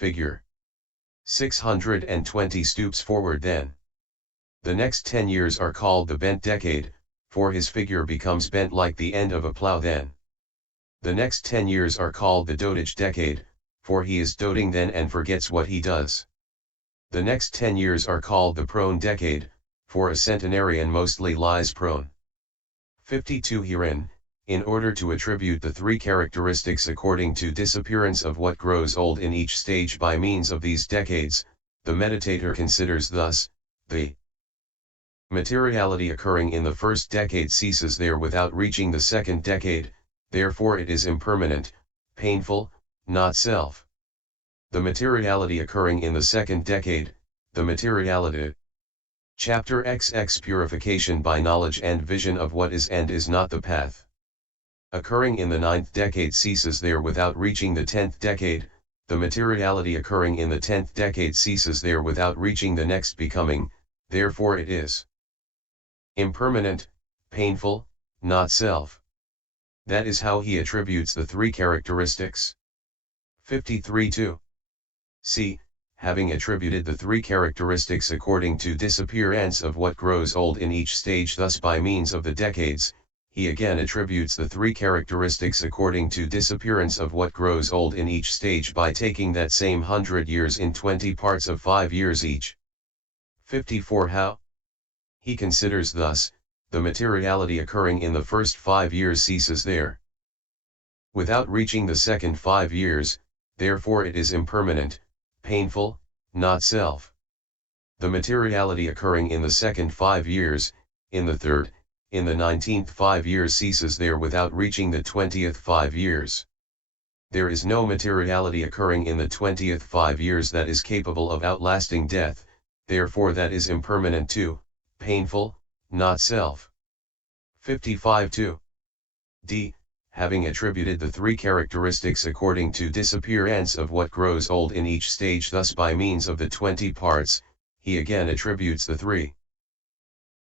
figure. 620 stoops forward then. The next 10 years are called the bent decade, for his figure becomes bent like the end of a plough then. The next 10 years are called the dotage decade, for he is doting then and forgets what he does. The next 10 years are called the prone decade, for a centenarian mostly lies prone. 52 Herein, in order to attribute the three characteristics according to disappearance of what grows old in each stage by means of these decades, the meditator considers thus: the materiality occurring in the first decade ceases there without reaching the second decade, therefore it is impermanent, painful, not self. The materiality occurring in the second decade, the materiality. Chapter XX Purification by knowledge and vision of what is and is not the path. Occurring in the ninth decade ceases there without reaching the 10th decade, the materiality occurring in the 10th decade ceases there without reaching the next becoming, therefore it is impermanent, painful, not self. That is how he attributes the three characteristics. 53-2. C. Having attributed the three characteristics according to disappearance of what grows old in each stage thus by means of the decades, he again attributes the three characteristics according to disappearance of what grows old in each stage by taking that same 100 years in 20 parts of 5 years each. 54 How? He considers thus: the materiality occurring in the first 5 years ceases there without reaching the second 5 years, therefore it is impermanent, painful, not self. The materiality occurring in the second 5 years, in the third, in the 19th 5 years ceases there without reaching the 20th 5 years. There is no materiality occurring in the 20th 5 years that is capable of outlasting death, therefore that is impermanent too, painful, not self. 55-2. D. Having attributed the three characteristics according to disappearance of what grows old in each stage thus by means of the 20 parts, he again attributes the three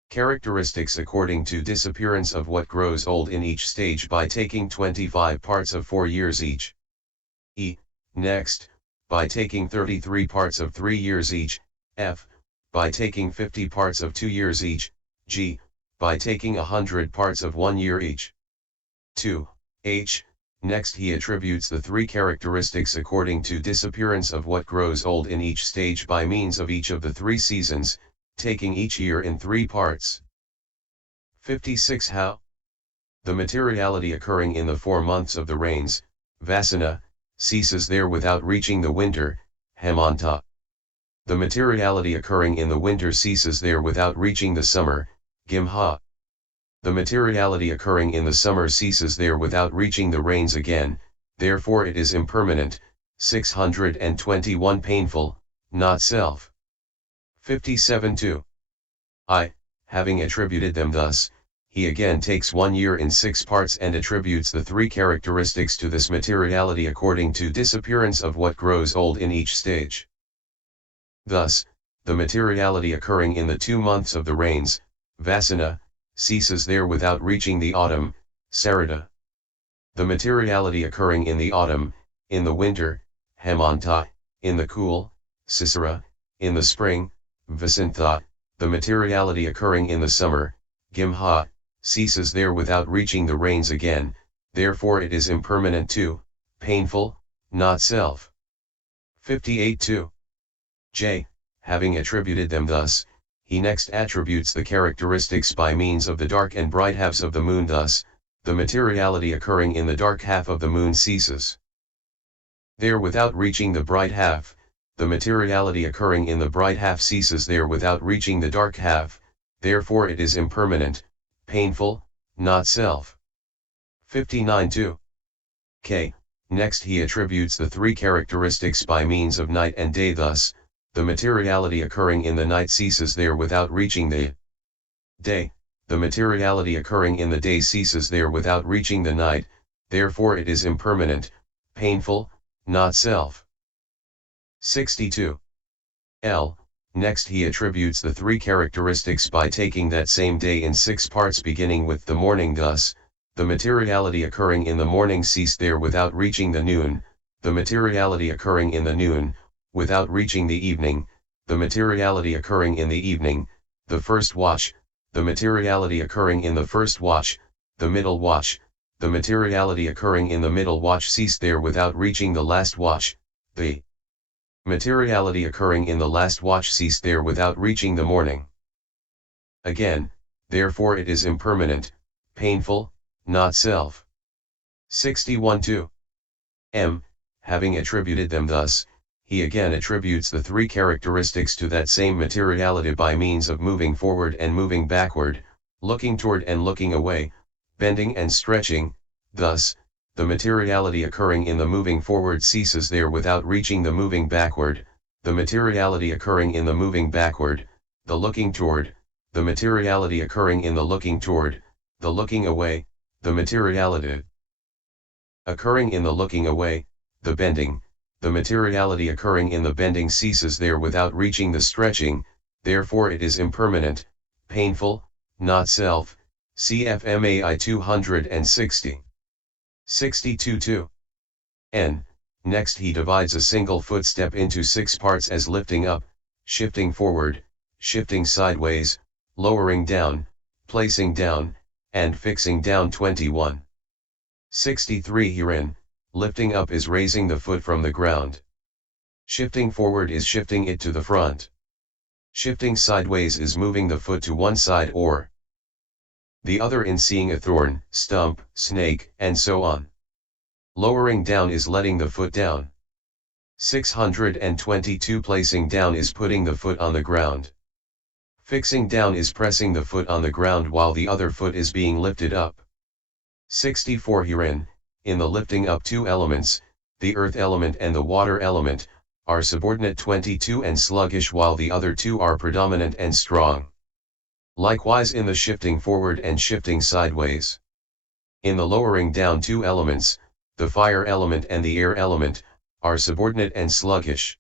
characteristics according to disappearance of what grows old in each stage by taking 25 parts of 4 years each. E. Next, by taking 33 parts of 3 years each. F. By taking 50 parts of 2 years each. G. By taking 100 parts of 1 year each. 2. H. Next he attributes the three characteristics according to disappearance of what grows old in each stage by means of each of the 3 seasons, taking each year in 3 parts. 56 How? The materiality occurring in the 4 months of the rains, Vasana, ceases there without reaching the winter, Hemanta. The materiality occurring in the winter ceases there without reaching the summer, Gimha. The materiality occurring in the summer ceases there without reaching the rains again, therefore it is impermanent, 621 painful, not self. 57-2. I, having attributed them thus, he again takes 1 year in 6 parts and attributes the three characteristics to this materiality according to disappearance of what grows old in each stage. Thus, the materiality occurring in the 2 months of the rains, Vasana, ceases there without reaching the autumn, Sarada. The materiality occurring in the autumn, in the winter, Hemanta, in the cool, Sisara, in the spring, Vasantha, the materiality occurring in the summer, Gimha, ceases there without reaching the rains again, therefore it is impermanent too, painful, not self. 58-2. J. Having attributed them thus, he next attributes the characteristics by means of the dark and bright halves of the moon thus, the materiality occurring in the dark half of the moon ceases there without reaching the bright half, the materiality occurring in the bright half ceases there without reaching the dark half, therefore it is impermanent, painful, not self. 59-2. K. Next he attributes the three characteristics by means of night and day thus, the materiality occurring in the night ceases there without reaching the day, the materiality occurring in the day ceases there without reaching the night, therefore it is impermanent, painful, not self. 62. L. Next he attributes the three characteristics by taking that same day in 6 parts beginning with the morning thus, the materiality occurring in the morning ceased there without reaching the noon, the materiality occurring in the noon, without reaching the evening, the materiality occurring in the evening, the first watch, the materiality occurring in the first watch, the middle watch, the materiality occurring in the middle watch cease there without reaching the last watch, the materiality occurring in the last watch cease there without reaching the morning. Again, therefore it is impermanent, painful, not self. 61-2. M. Having attributed them thus, he again attributes the three characteristics to that same materiality by means of moving forward and moving backward, looking toward and looking away, bending and stretching. Thus, the materiality occurring in the moving forward ceases there without reaching the moving backward, the materiality occurring in the moving backward, the looking toward, the materiality occurring in the looking toward, the looking away, the materiality occurring in the looking away, the bending, the materiality occurring in the bending ceases there without reaching the stretching, therefore it is impermanent, painful, not self. CFMAI 260. 62-2. N. Next he divides a single footstep into 6 parts as lifting up, shifting forward, shifting sideways, lowering down, placing down, and fixing down. 21. 63 Herein, lifting up is raising the foot from the ground. Shifting forward is shifting it to the front. Shifting sideways is moving the foot to one side or the other in seeing a thorn, stump, snake, and so on. Lowering down is letting the foot down. 622 Placing down is putting the foot on the ground. Fixing down is pressing the foot on the ground while the other foot is being lifted up. 64 Herein, in the lifting up 2 elements, the earth element and the water element, are subordinate 22 and sluggish while the other 2 are predominant and strong. Likewise in the shifting forward and shifting sideways. In the lowering down 2 elements, the fire element and the air element, are subordinate and sluggish,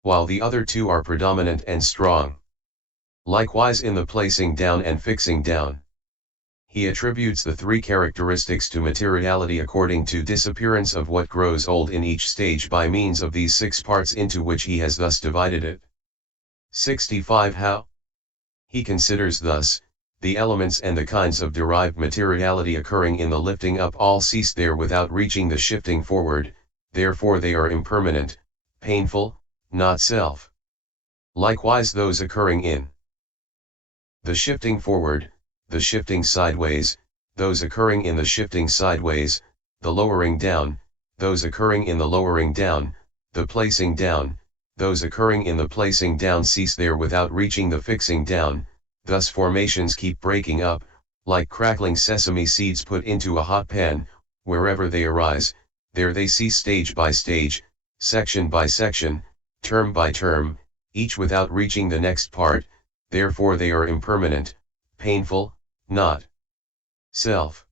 while the other 2 are predominant and strong. Likewise in the placing down and fixing down. He attributes the 3 characteristics to materiality according to disappearance of what grows old in each stage by means of these 6 parts into which he has thus divided it. 65 How? He considers thus, the elements and the kinds of derived materiality occurring in the lifting up all cease there without reaching the shifting forward, therefore they are impermanent, painful, not self. Likewise those occurring in the shifting forward, the shifting sideways, those occurring in the shifting sideways, the lowering down, those occurring in the lowering down, the placing down, those occurring in the placing down cease there without reaching the fixing down. Thus formations keep breaking up, like crackling sesame seeds put into a hot pan. Wherever they arise, there they cease stage by stage, section by section, term by term, each without reaching the next part, therefore they are impermanent, painful, not self.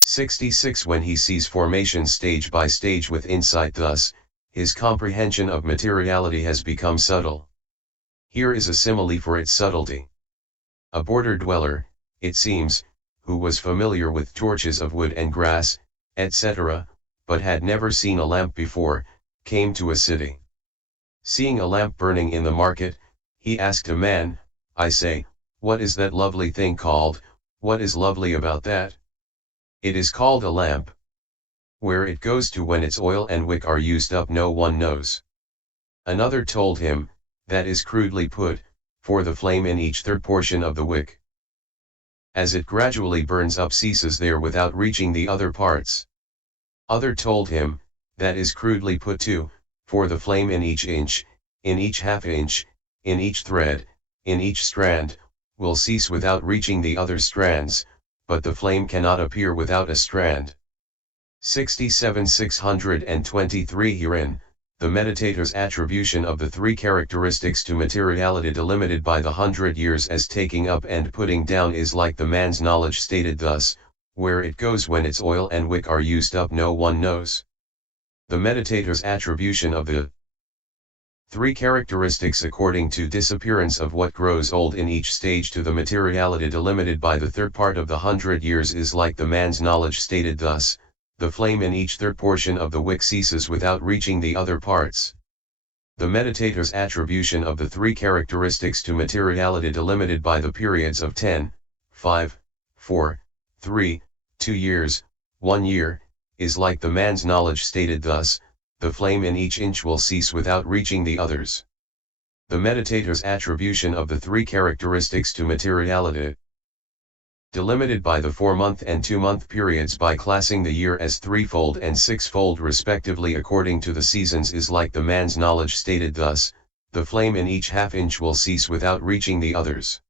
66 When he sees formation stage by stage with insight thus, his comprehension of materiality has become subtle. Here is a simile for its subtlety. A border dweller, it seems, who was familiar with torches of wood and grass, etc., but had never seen a lamp before, came to a city. Seeing a lamp burning in the market, he asked a man, I say, what is that lovely thing called, what is lovely about that? It is called a lamp. Where it goes to when its oil and wick are used up no one knows. Another told him, that is crudely put, for the flame in each third portion of the wick, as it gradually burns up ceases there without reaching the other parts. Other told him, that is crudely put too, for the flame in each inch, in each half inch, in each thread, in each strand, will cease without reaching the other strands, but the flame cannot appear without a strand. 67 623 Herein, the meditator's attribution of the 3 characteristics to materiality delimited by the 100 years as taking up and putting down is like the man's knowledge stated thus, where it goes when its oil and wick are used up no one knows. The meditator's attribution of the 3 characteristics according to disappearance of what grows old in each stage to the materiality delimited by the third part of the 100 years is like the man's knowledge stated thus, the flame in each third portion of the wick ceases without reaching the other parts. The meditator's attribution of the three characteristics to materiality delimited by the periods of 10, 5, 4, 3, 2 years, 1 year, is like the man's knowledge stated thus, the flame in each inch will cease without reaching the others. The meditator's attribution of the three characteristics to materiality delimited by the 4-month and 2-month periods by classing the year as threefold and sixfold respectively according to the seasons is like the man's knowledge stated thus, the flame in each half-inch will cease without reaching the others.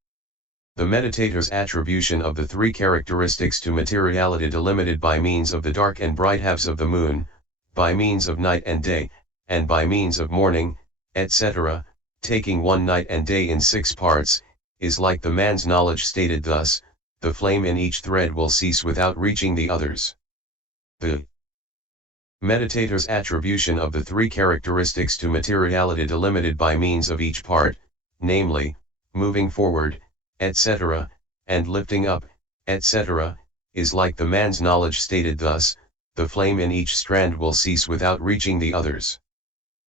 The meditator's attribution of the three characteristics to materiality delimited by means of the dark and bright halves of the moon, by means of night and day, and by means of morning, etc., taking one night and day in 6 parts, is like the man's knowledge stated thus, the flame in each thread will cease without reaching the others. The meditator's attribution of the three characteristics to materiality delimited by means of each part, namely, moving forward, etc., and lifting up, etc., is like the man's knowledge stated thus, the flame in each strand will cease without reaching the others.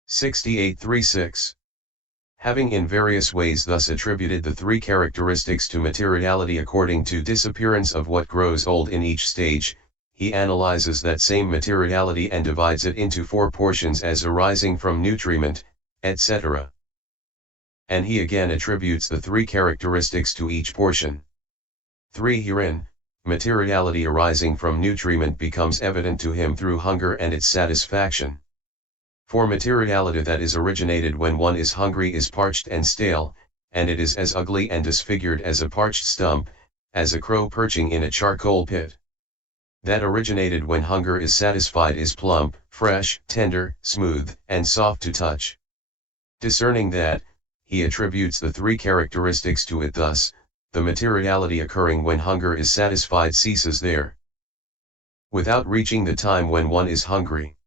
6836. Having in various ways thus attributed the three characteristics to materiality according to disappearance of what grows old in each stage, he analyzes that same materiality and divides it into 4 portions as arising from nutriment, etc. And he again attributes the three characteristics to each portion. 3. Herein, materiality arising from nutriment becomes evident to him through hunger and its satisfaction. For materiality that is originated when one is hungry is parched and stale, and it is as ugly and disfigured as a parched stump, as a crow perching in a charcoal pit. That originated when hunger is satisfied is plump, fresh, tender, smooth, and soft to touch. Discerning that, he attributes the three characteristics to it thus, the materiality occurring when hunger is satisfied ceases there, without reaching the time when one is hungry.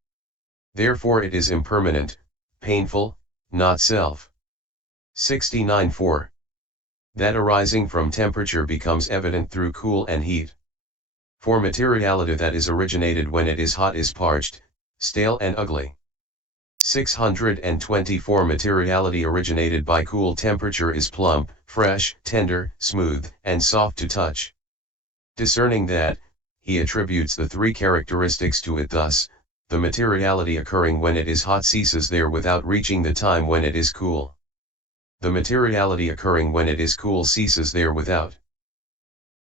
Therefore it is impermanent, painful, not self. 69.4. That arising from temperature becomes evident through cool and heat. For materiality that is originated when it is hot is parched, stale and ugly. 624. Materiality originated by cool temperature is plump, fresh, tender, smooth, and soft to touch. Discerning that, he attributes the three characteristics to it thus, the materiality occurring when it is hot ceases there without reaching the time when it is cool. The materiality occurring when it is cool ceases there without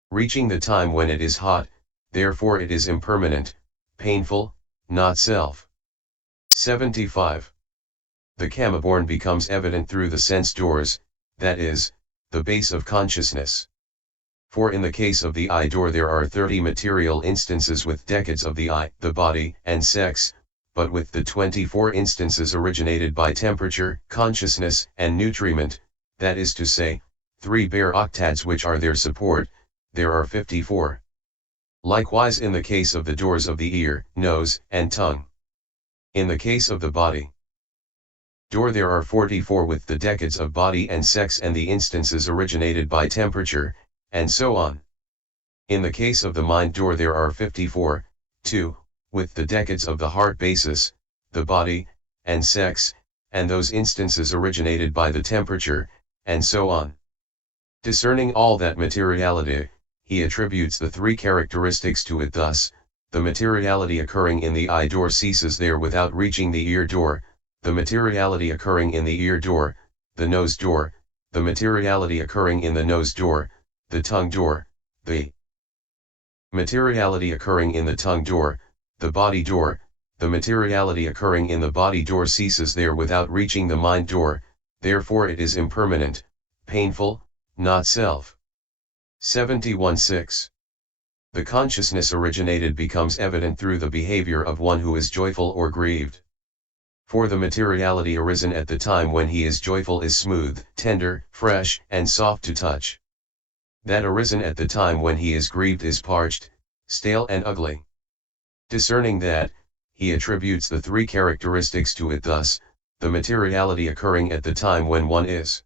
reaching the time when it is hot, therefore it is impermanent, painful, not self. 75. The Kama-born becomes evident through the sense doors, that is, the base of consciousness. For in the case of the eye door there are 30 material instances with decades of the eye, the body, and sex, but with the 24 instances originated by temperature, consciousness, and nutriment, that is to say, 3 bare octads which are their support, there are 54. Likewise in the case of the doors of the ear, nose, and tongue. In the case of the body door there are 44 with the decades of body and sex and the instances originated by temperature, and so on. In the case of the mind door there are 54, 2, with the decades of the heart basis, the body, and sex, and those instances originated by the temperature, and so on. Discerning all that materiality, he attributes the three characteristics to it thus, the materiality occurring in the eye door ceases there without reaching the ear door, the materiality occurring in the ear door, the nose door, the materiality occurring in the nose door, the tongue door, the materiality occurring in the tongue door, the body door, the materiality occurring in the body door ceases there without reaching the mind door, therefore it is impermanent, painful, not self. 71.6. The consciousness originated becomes evident through the behavior of one who is joyful or grieved. For the materiality arisen at the time when he is joyful is smooth, tender, fresh, and soft to touch. That arisen at the time when he is grieved is parched, stale and ugly. Discerning that, he attributes the three characteristics to it thus, the materiality occurring at the time when one is